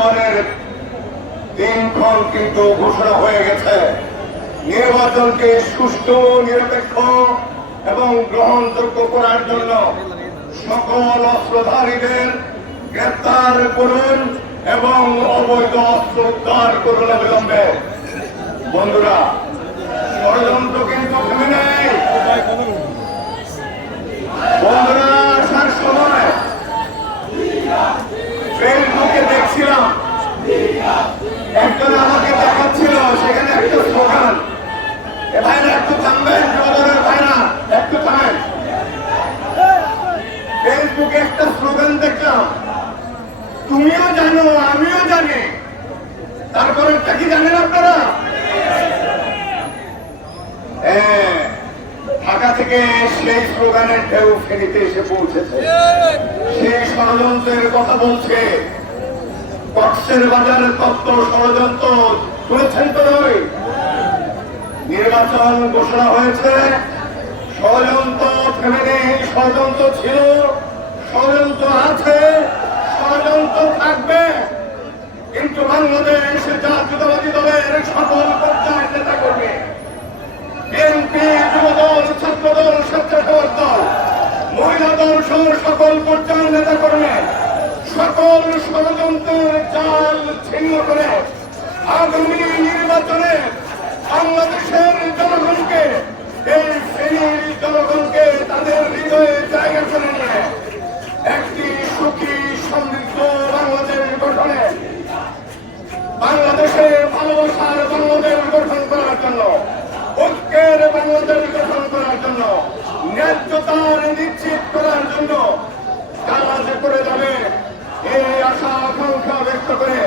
নির্বাচনের দিনক্ষণ কিন্তু ঘোষণা হয়ে গেছে। নির্বাচনকে সুষ্ঠু, নিরপেক্ষ এবং গ্রহণযোগ্য করার জন্য সকল অস্ত্রধারীদের গ্রেপ্তার করুন এবং অবৈধ অস্ত্র উদ্ধার করুন অবিলম্বে। বন্ধুরা, ষড়যন্ত্র কিন্তু থেমে নেই। বন্ধুরা, আসার সময় ফেসবুকে দেখছিলাম একজন আমাকে দেখাচ্ছিল, সেখানে একটা স্লোগান, এ ভাইরা একটু থামবেন, যুবদলের ভাইরা একটু থামেন। ফেসবুকে একটা স্লোগান দেখলাম, তুমিও জানো আমিও জানি, তারপরেরটা কি জানেন আপনারা? ঢাকা থেকে সেই স্লোগানের ঢেউ ফেনীতে এসে পৌঁছেছে। সেই ষড়যন্ত্রের কথা বলছে। কক্সের বাজারের তত্ত্ব ষড়যন্ত্র শুনেছেন তো? নয়, নির্বাচন ঘোষণা হয়েছে, ষড়যন্ত্র থেমে নেই। ষড়যন্ত্র ছিল, ষড়যন্ত্র আছে, ষড়যন্ত্র থাকবে। কিন্তু বাংলাদেশ জাতীয়তাবাদী দলের সকল পর্যায়ের নেতা কর্মী, বিএনপি, যুবদল, ছাত্রদল, স্বেচ্ছাসেবক দল, মহিলা দল সহ সকল পর্যায়ের নেতা কর্মী সকল ষড়যন্ত্রের জাল ছিন্ন করে আগামী নির্বাচনে বাংলাদেশের জনগণকে, এই ফেনীর জনগণকে তাদের হৃদয়ে জায়গা করে নিয়ে একটি সুখী সমৃদ্ধ বাংলাদেশ গঠনে, বাংলাদেশে ভালোবাসার বাংলাদেশ গঠন করার জন্য, ঐক্যের বাংলাদেশ গঠন করার জন্য, ন্যায্যতার নিশ্চিত করার জন্য কাজ করে যাবে এই আশা আকাঙ্ক্ষা ব্যক্ত করে